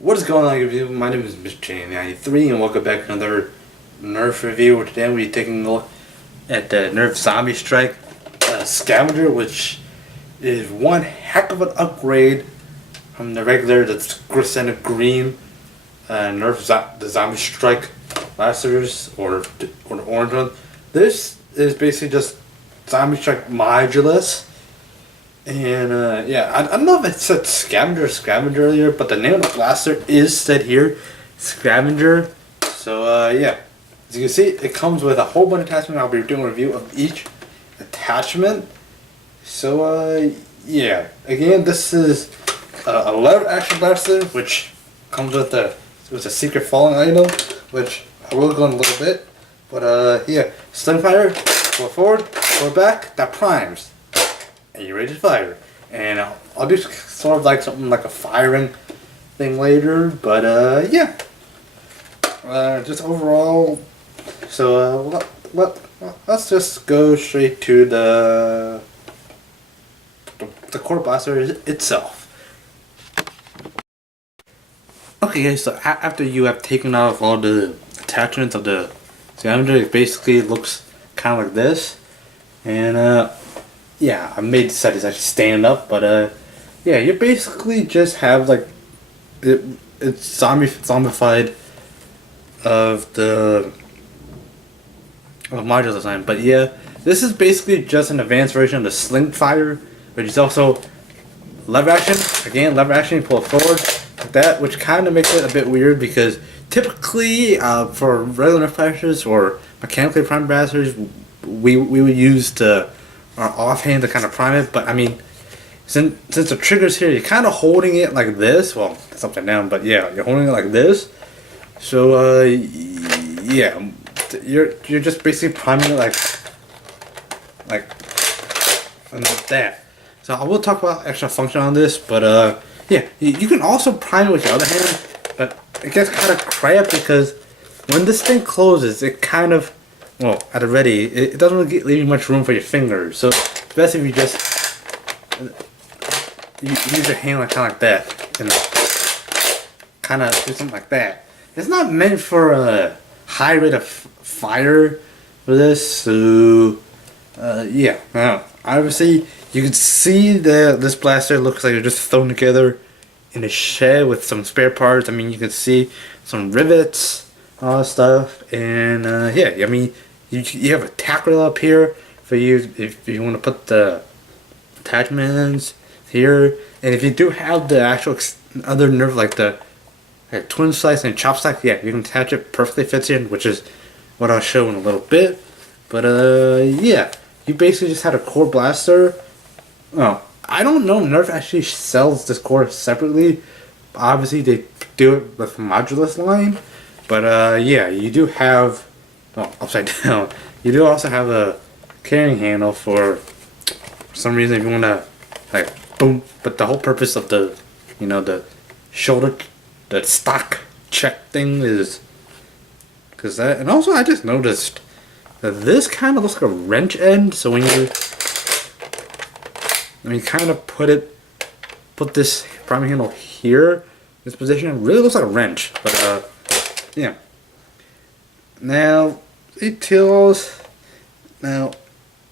What is going on, everybody? My name is Mr.93 and welcome back to another Nerf review. Today we'll be taking a look at the Nerf Zombie Strike Scavenger, which is one heck of an upgrade from the regular, that's Crescent Green the Zombie Strike blasters, or the orange one. This is basically just Zombie Strike Modulus. And yeah, I don't know if it said Scavenger or Scravenger earlier, but the name of the blaster is said here, Scravenger. So yeah, as you can see, it comes with a whole bunch of attachments. I'll be doing a review of each attachment. So yeah, again, this is a lever action blaster, which comes with a secret falling item, which I will go in a little bit. But yeah, slim fire, go forward, go back, that primes. And you're ready to fire. And I'll do sort of like something like a firing thing later, but yeah. Just overall, so let's just go straight to the core blaster itself. Okay guys, so after you have taken off all the attachments of the Scavenger, it basically looks kind of like this. And yeah, I made the set is actually stand up, but yeah, you basically just have like it's zombified of the module design. But yeah, this is basically just an advanced version of the sling fire, which is also lever action. Again, lever action, you pull it forward like that, which kind of makes it a bit weird because typically for regular Nerf blasters or mechanically primed blasters, we would use the offhand to kind of prime it. But I mean, since the trigger's here, you're kind of holding it like this. Well, it's upside down, but yeah, you're holding it like this. So yeah, you're just basically priming it like that. So I will talk about extra function on this, but yeah, you can also prime it with your other hand, but it gets kind of cramped because when this thing closes, it kind of, well, at the ready, it doesn't really leave you much room for your fingers. So it's best if you just use your hand like kind of like that, and kind of do something like that. It's not meant for a high rate of fire for this. So yeah, obviously you can see that this blaster looks like it's just thrown together in a shed with some spare parts. I mean, you can see some rivets, all that stuff, and yeah, I mean, you have a tack rail up here for you if you want to put the attachments here. And if you do have the actual other Nerf, like the twin slice and chop stack, yeah, you can attach it perfectly, fits in, which is what I'll show in a little bit. But yeah, you basically just had a core blaster. Well, I don't know, Nerf actually sells this core separately. Obviously they do it with Modulus line, but yeah, you do have, oh, upside down, you do also have a carrying handle for some reason if you want to, like, boom. But the whole purpose of the, you know, the shoulder, the stock check thing is because that. And also I just noticed that this kind of looks like a wrench end, so when you kind of put this priming handle here, this position, it really looks like a wrench. But yeah. Now details. Now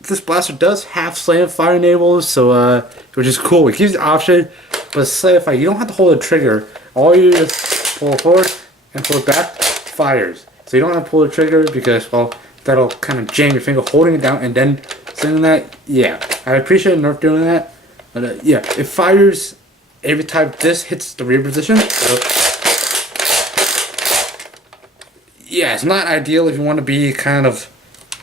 this blaster does have slam fire enables, so which is cool. It gives you the option, but slam fire, you don't have to hold the trigger. All you just pull it forward and pull it back, fires. So you don't have to pull the trigger because, well, that'll kind of jam your finger holding it down and then sending that. Yeah, I appreciate Nerf doing that, but yeah, it fires every time this hits the rear position. So yeah, it's not ideal if you want to be kind of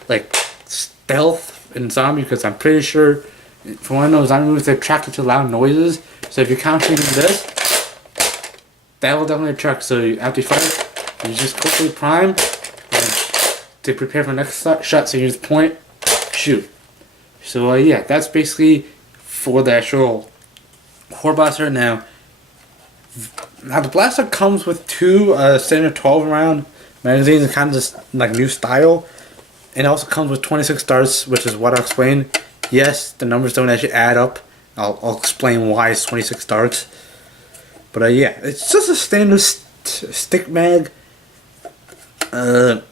like stealth in zombie, because I'm pretty sure for one of those zombie movies, they're attracted to loud noises. So if you're concentrating on this, that will definitely attract. So after you fire, you just quickly prime to prepare for the next shot. So you just point, shoot. So yeah, that's basically for the actual core blaster. Now the blaster comes with two standard 12 round magazines, and kind of just like new style. And it also comes with 26 darts, which is what I'll explain. Yes, the numbers don't actually add up. I'll explain why it's 26 darts. But yeah, it's just a standard stick mag. It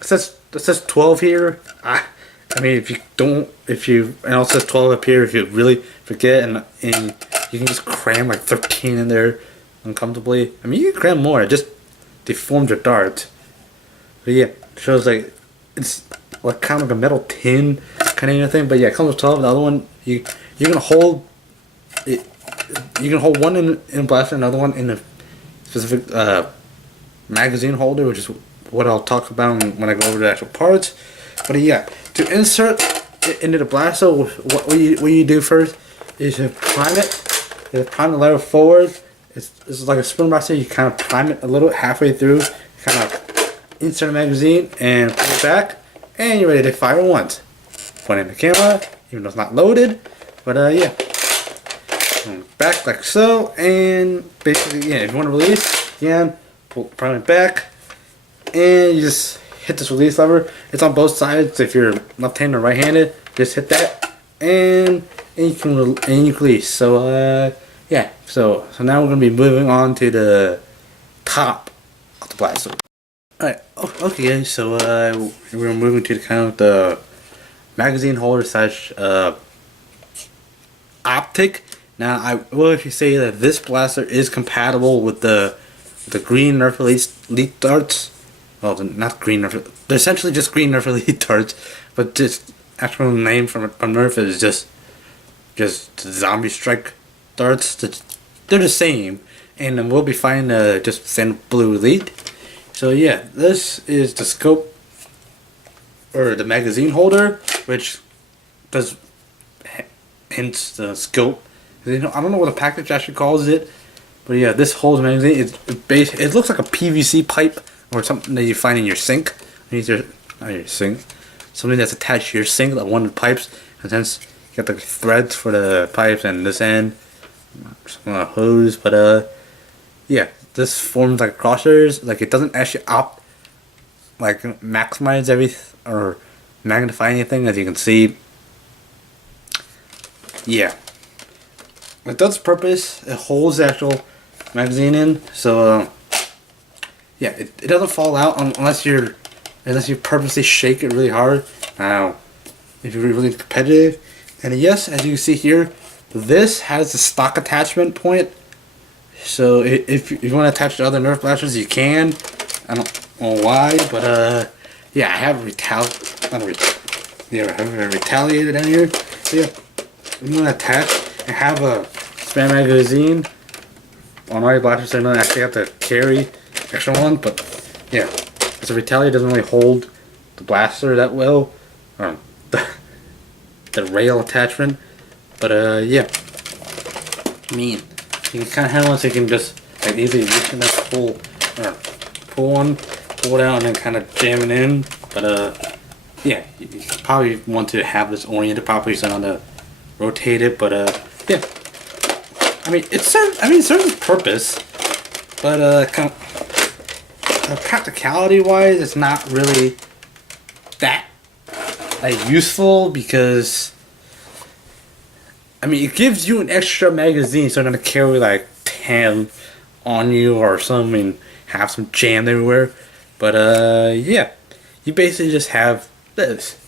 says 12 here. I mean, and also says 12 up here if you really forget, and you can just cram like 13 in there uncomfortably. I mean, you can cram more. It just deforms your dart. But yeah, it shows like it's like kind of like a metal tin kind of thing. But yeah, it comes with 12. The other one you can hold it. You can hold one in a blaster, another one in a specific magazine holder, which is what I'll talk about when I go over the actual parts. But yeah, to insert it into the blaster, what you do first is you prime it. You prime the lever forward. It's like a spring blaster. You kind of prime it a little halfway through. Kind of insert the magazine and pull it back, and you're ready to fire once. Point in the camera, even though it's not loaded. But yeah. Back like so, and basically, yeah, if you want to release, again, prime it back, and you just hit this release lever. It's on both sides. If you're left-handed or right-handed, just hit that, and you can release. So yeah, so now we're gonna be moving on to the top of the blaster. All right, okay, guys. So we're moving to the kind of the magazine holder slash optic. Now, I will if you say that this blaster is compatible with the green Nerf Elite darts. Well, not green Nerf. They're essentially just green Nerf Elite darts, but just actual name from Nerf is just zombie strike darts. They're the same, and then we'll be fine just send blue Elite. So yeah, this is the scope or the magazine holder, which does hence the scope. I don't know what the package actually calls it, but yeah, this holds magazine. It looks like a PVC pipe or something that you find in your sink. Not your sink. Something that's attached to your sink, like one of the pipes. And since you got the threads for the pipes and this end, some hose. But yeah, this forms like crosshairs. Like it doesn't actually maximize everything or magnify anything, as you can see. Yeah. It does its purpose. It holds the actual magazine in, so yeah, it doesn't fall out unless you purposely shake it really hard. Now, if you're really competitive, and yes, as you can see here, this has the stock attachment point. So if you want to attach to other Nerf blasters, you can. I don't know why, but yeah, I have retaliated down here. So yeah, if you want to attach and have a spare magazine on all your blasters, I don't actually have to carry extra one, but yeah, so retaliate doesn't really hold the blaster that well, the rail attachment, but yeah, I mean, you can kind of handle it so you can just like easily reach in that pull it out and then kind of jam it in, but yeah, you probably want to have this oriented properly so you don't have to rotate it, but yeah. I mean, it serves its purpose, but practicality-wise, it's not really that useful because, I mean, it gives you an extra magazine, so you're gonna carry like 10 on you or something, and have some jammed everywhere. But yeah, you basically just have this,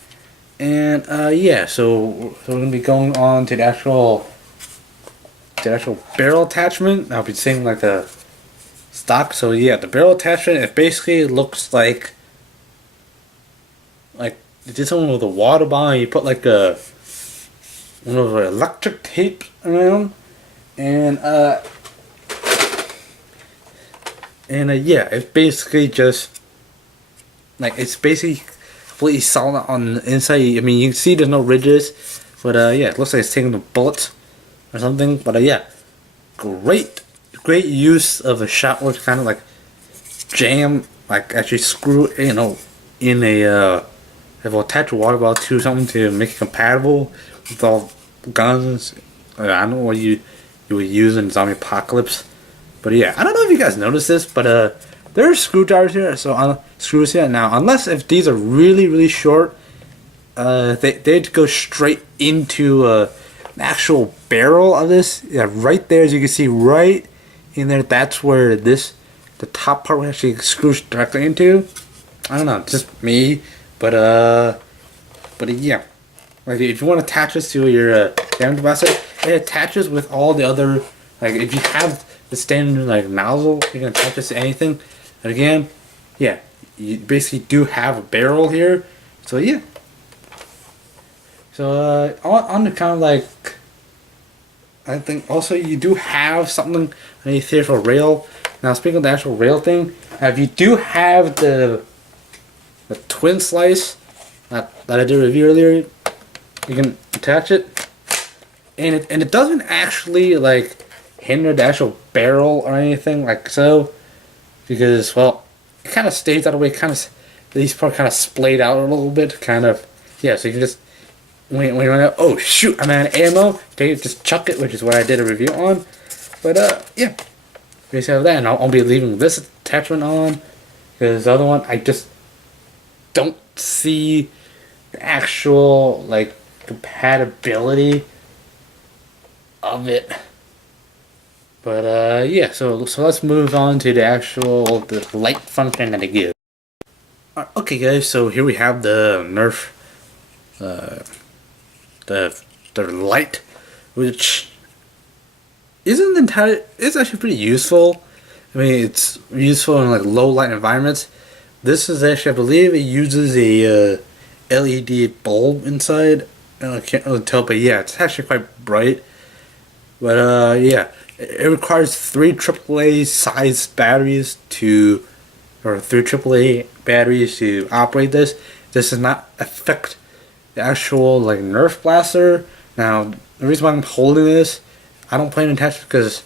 and yeah. So we're gonna be going on to the actual barrel attachment. I'll be saying like the stock. So yeah, the barrel attachment, it basically looks like you did something with a water bottle. You put like one of the electric tape around, and yeah, it's basically just like it's basically completely solid on the inside. I mean, you can see there's no ridges, but yeah, it looks like it's taking the bullets or something, but yeah, great use of a shot where kind of like jam, like actually screw, in a if we'll attach a water bottle to something to make it compatible with all guns. I don't know what you would use in zombie apocalypse, but yeah, I don't know if you guys noticed this, but there are screwdrivers here, so screws here. Now, unless if these are really short, they'd go straight into the actual barrel of this. Yeah, right there, as you can see, right in there, that's where the top part actually screws directly into. I don't know, it's just me, but yeah. Like if you want to attach this to your Scavenger blaster, it attaches with all the other. Like if you have the standard like nozzle, you can attach this to anything. And again, yeah, you basically do have a barrel here. So yeah. So on the kind of like, I think also you do have something underneath here for a rail. Now speaking of the actual rail thing, if you do have the twin slice that I did review earlier, you can attach it, and it doesn't actually like hinder the actual barrel or anything like so, because well, it kind of stays out of the way. Kind of these parts kind of splayed out a little bit, kind of yeah. So you can just when you run out, oh shoot, I'm out of ammo. Just chuck it, which is what I did a review on. But yeah, basically have that, and I'll be leaving this attachment on because the other one I just don't see the actual like compatibility of it. But yeah, so let's move on to the light function that it gives. Okay guys, so here we have the Nerf the light, which isn't entirely, it's actually pretty useful. I mean, it's useful in like low light environments. This is actually, I believe it uses a LED bulb inside. I can't really tell, but yeah, it's actually quite bright. But yeah, it requires 3 AAA size batteries to, or 3 AAA batteries to operate this. This does not affect the actual like Nerf blaster. Now, the reason why I'm holding this, I don't plan to attach it because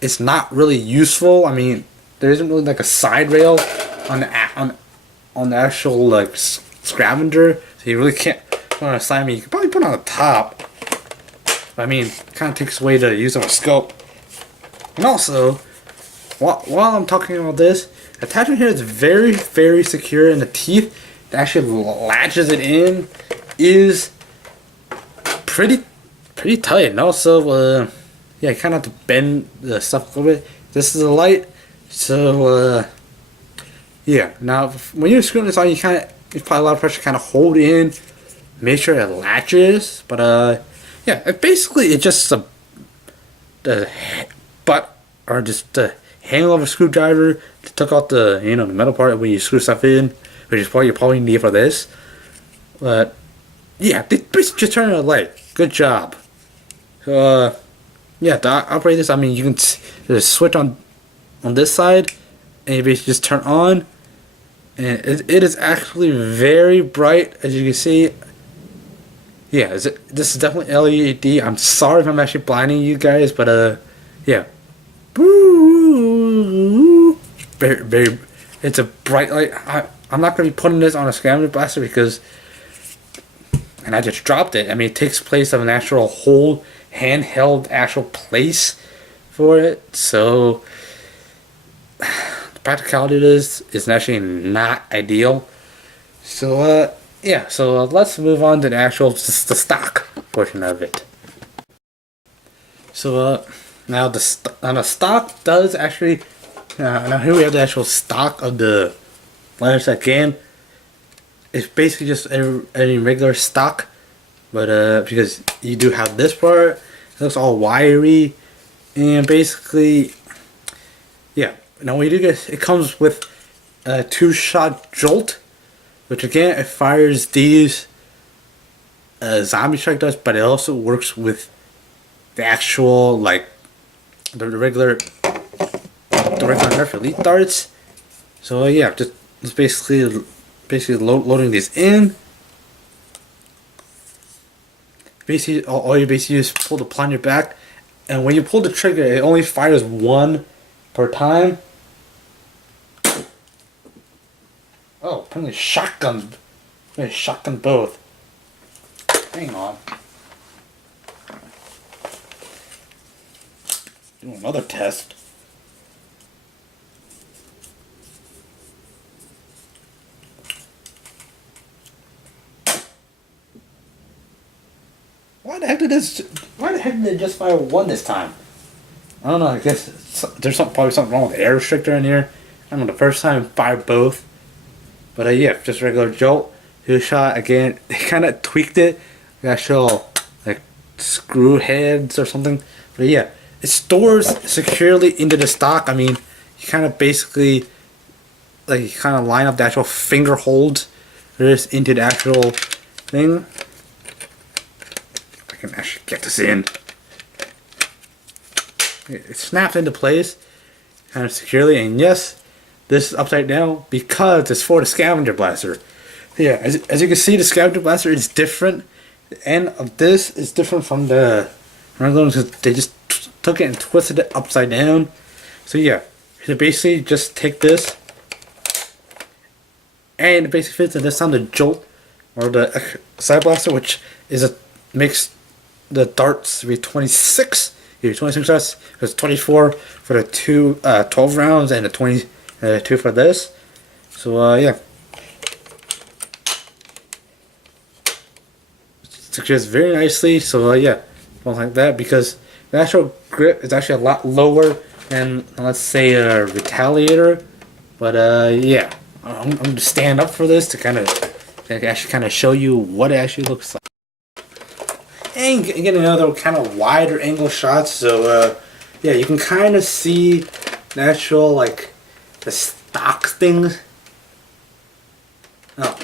it's not really useful. I mean, there isn't really like a side rail on the actual like Scravenger, so you really can't put on a side. I mean, you can probably put it on the top, but I mean, it kind of takes away the use of a scope. And also, while I'm talking about this, the attachment here is very, very secure, and the teeth that actually latches it in is pretty tight. And also, yeah, you kind of have to bend the stuff a little bit. This is a light, so yeah. Now, when you're screwing this on, you apply a lot of pressure, kind of hold in, make sure it latches. But yeah, it's just the butt or just the handle of a screwdriver to take out the the metal part when you screw stuff in, which is what you probably need for this. But yeah, they basically just turn on a light. Good job. So yeah, to operate this, I mean, you can there's a switch on this side, and you basically just turn on, and it is actually very bright, as you can see. Yeah, this is definitely LED. I'm sorry if I'm actually blinding you guys, but yeah. Very, it's a bright light. I'm not going to be putting this on a Scavenger blaster because, and I just dropped it. I mean, it takes place of an actual whole handheld actual place for it. So the practicality of this is actually not ideal. So yeah, so let's move on to the actual the stock portion of it. So now the stock does actually now here we have the actual stock of the lighters. Again, it's basically just any regular stock, but because you do have this part, it looks all wiry, and basically, yeah. Now what you do get, it comes with a 2-shot jolt, which again it fires these zombie strike darts, but it also works with the actual like the regular Nerf Elite darts. So yeah, just basically loading these in. Basically, all you basically do is pull the plunger back, and when you pull the trigger, it only fires 1 per time. Oh, apparently shotgun both. Hang on. Do another test. Why the heck did it just fire 1 this time? I don't know, I guess there's probably something wrong with the air restrictor in here. I don't know, the first time I fired both. But yeah, just regular jolt. Two shot again. They kind of tweaked it. The actual like screw heads or something. But yeah, it stores securely into the stock. I mean, you kind of basically like you kind of line up the actual finger holds for this into the actual thing. I can actually get this in. It snaps into place kind of securely, and yes, this is upside down because it's for the Scavenger blaster. Yeah, as you can see, the Scavenger blaster is different. The end of this is different from the regular ones because they just took it and twisted it upside down. So yeah, you basically just take this and it basically fits in this on the jolt or the side blaster, which is makes the darts to be 26. 26 darts. There's 24 for the 12 rounds and the 22 for this. So yeah, it secures very nicely. So yeah, like that, because the actual grip is actually a lot lower than, let's say, a Retaliator. But yeah, I'm gonna stand up for this to actually show you what it actually looks like. And get another kind of wider angle shots, so yeah, you can kind of see the actual like the stock things. Oh,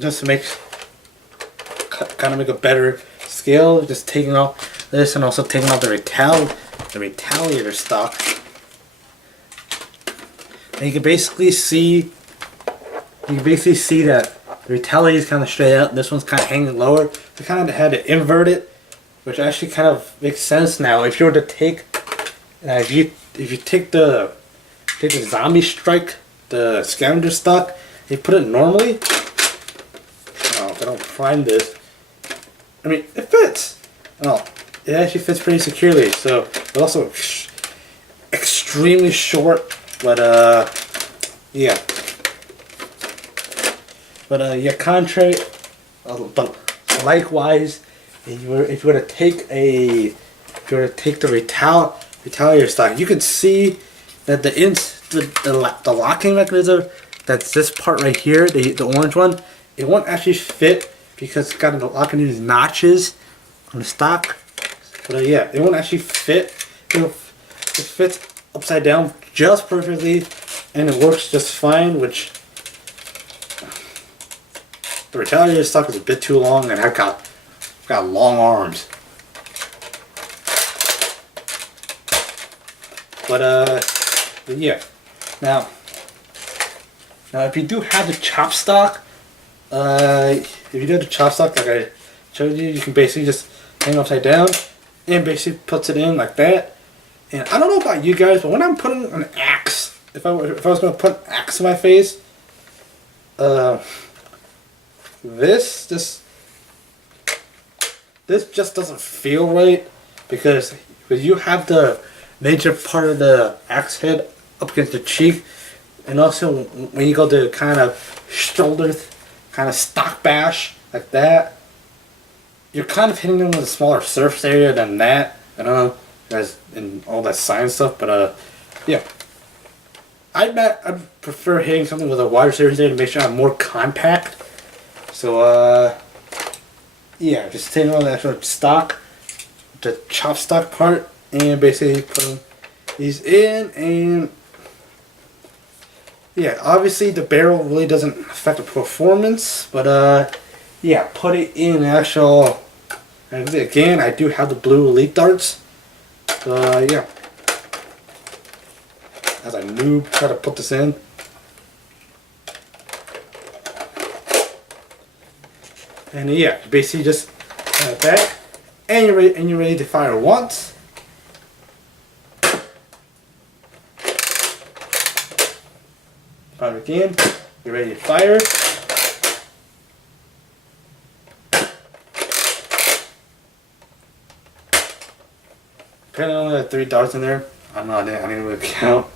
just to make a better scale, just taking off this and also taking off the Retaliator stock, and you can basically see that the Retaliator is kind of straight out, and this one's kind of hanging lower. They kind of had to invert it, which actually kind of makes sense now. If you were to take, if you take the Zombie Strike, the Scavenger stock, you put it normally. Oh, if I don't find this, I mean, it fits. Oh, it actually fits pretty securely. So it's also extremely short, but yeah. But yeah, contrary, but likewise, if you were to take the Retaliator stock, you can see that the locking mechanism, that's this part right here, the orange one, it won't actually fit because it's got the locking these notches on the stock. But yeah, it won't actually fit. It fits upside down just perfectly, and it works just fine. Which the Retaliator stock is a bit too long, and I've got long arms. But yeah. Now if you do have the chop stock, if you do the chop stock like I showed you, you can basically just hang upside down and basically puts it in like that. And I don't know about you guys, but when I'm putting an axe, if I was going to put an axe in my face, this just doesn't feel right, because you have the major part of the axe head up against the cheek, and also when you go to kind of shoulder, kind of stock bash like that, you're kind of hitting them with a smaller surface area than that. I don't know, guys, and all that science stuff, but yeah, I prefer hitting something with a wider surface area to make sure I'm more compact. So yeah, just taking on the actual stock, the chop stock part, and basically putting these in. And yeah, obviously the barrel really doesn't affect the performance, but yeah, put it in actual. And again, I do have the blue elite darts. Yeah, as a noob, try to put this in. And yeah, basically just kind of back, and you're ready to fire once. Fire again. You're ready to fire. Apparently, I only had 3 darts in there. I don't know. I didn't really count.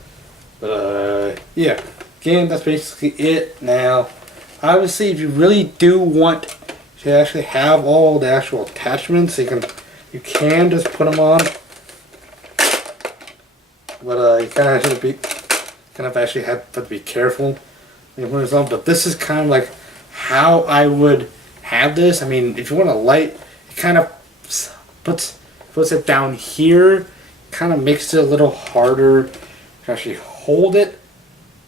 But yeah. Again, that's basically it. Now, obviously, if you really do want to actually have all the actual attachments, you can just put them on but you kind of have to be, actually have to be careful. But this is kind of like how I would have this. I mean, if you want a light, it kind of puts it down here, kind of makes it a little harder to actually hold it.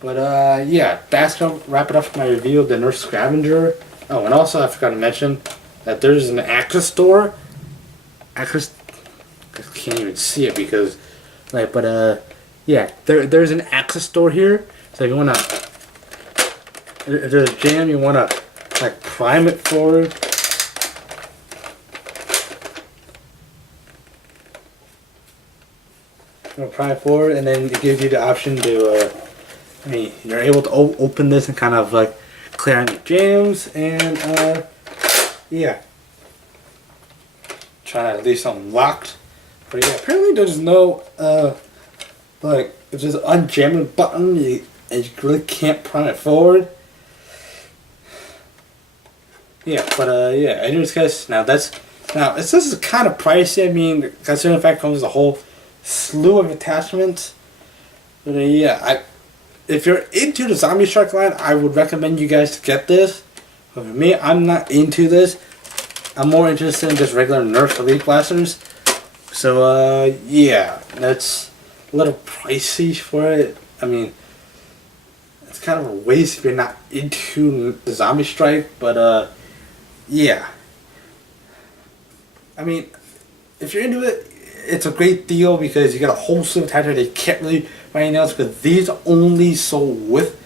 But yeah, that's gonna wrap it up for my review of the Nerf Scavenger. Oh, and also I forgot to mention that there's an Access store. I can't even see it because, like, but yeah, there's an Access store here. So if you wanna, if there's a jam, you wanna like prime it forward. Prime it forward, and then it gives you the option to. I mean, you're able to open this and kind of like clear any jams, and yeah, try to leave something locked. But yeah, apparently there's no like if there's an unjamming button, and you really can't prime it forward. Yeah, but yeah, anyways, guys, this is kind of pricey. I mean, considering the fact it comes with a whole slew of attachments. But yeah, if you're into the Zombie Strike line, I would recommend you guys to get this. But for me, I'm not into this. I'm more interested in just regular Nerf Elite Blasters. So yeah, that's a little pricey for it. I mean, it's kind of a waste if you're not into the Zombie Strike. But yeah, I mean, if you're into it, it's a great deal because you get a whole slew of attachments that you can't really find anything else, because these are only sold with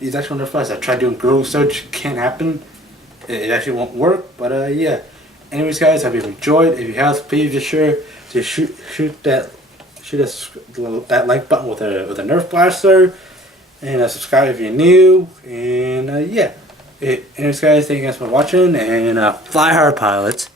these actual Nerf blasters. I tried doing Google search, can't happen. It actually won't work. But yeah. Anyways, guys, I hope you enjoyed. If you have, please be sure to shoot that like button with a Nerf blaster, and subscribe if you're new. And yeah. Anyways, guys, thank you guys for watching, and fly hard, pilots.